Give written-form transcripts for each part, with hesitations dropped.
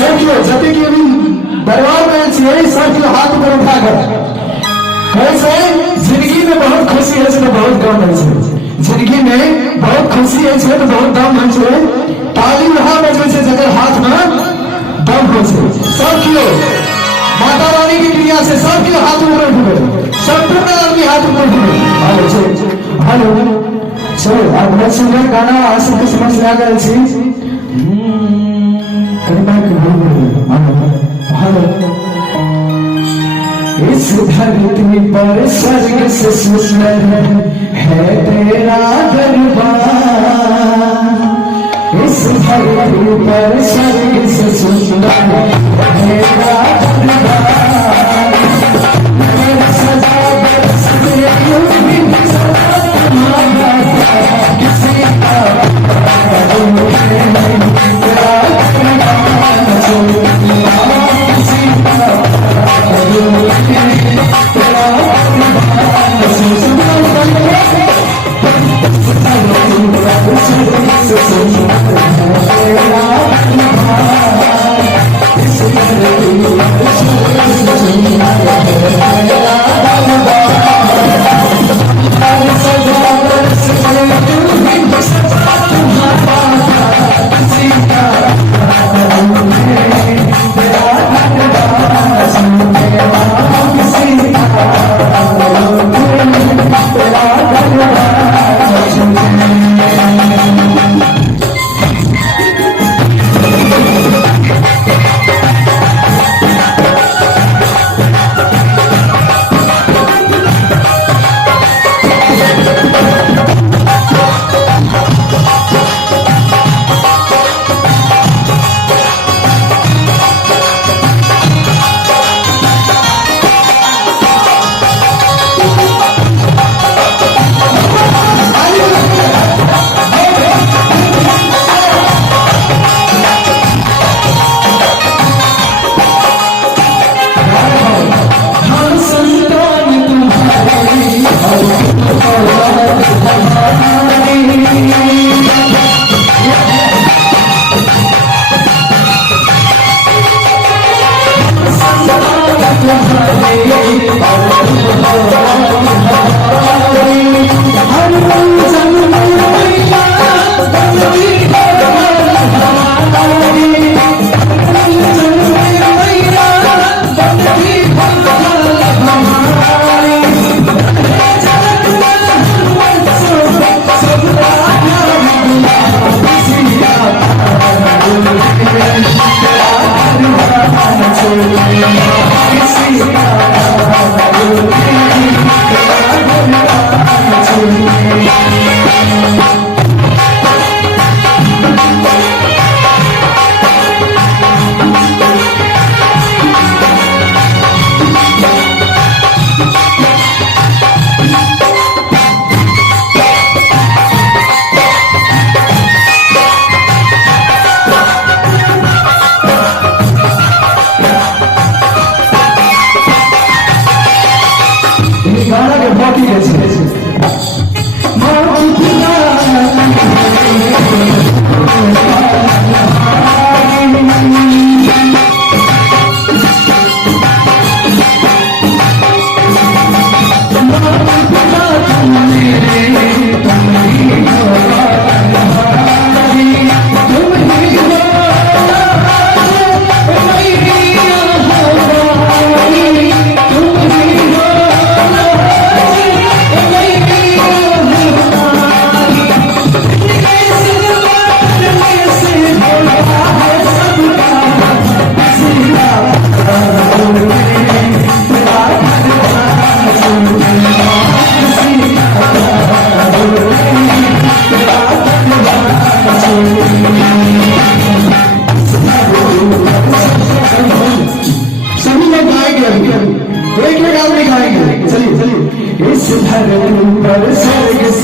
साथियों जति की भी दरबार में चाहिए साथियों हाथ पर उठाकर कैसे जिंदगी में बहुत खुशी है तो बहुत गम है जिंदगी में बहुत खुशी है तो बहुत दम है ताली वहां बजे से जगह हाथ में दम हो साथियों माता रानी की क्रिया से साथियों हाथ ऊपर उठे संपूर्ण आदमी हाथ ऊपर उठे हेलो चलो आप बहुत सुंदर गाना आशा समझ आ गए इस धरती पर स्वर्ग से सुंदर है तेरा दरबार इस धरती पर स्वर्ग से सुंदर है तेरा दरबार मेरा सजा किसी का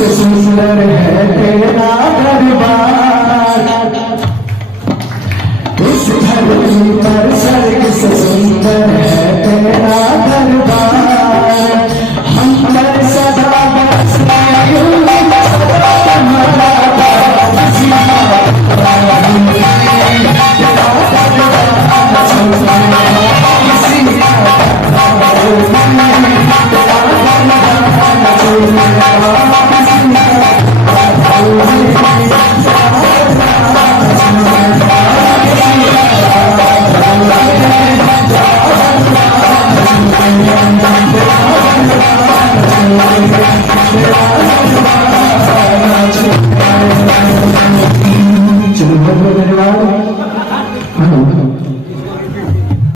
सुंदर है तेरा दरबार, इस धरती पर स्वर्ग से सुंदर है तेरा दरबार।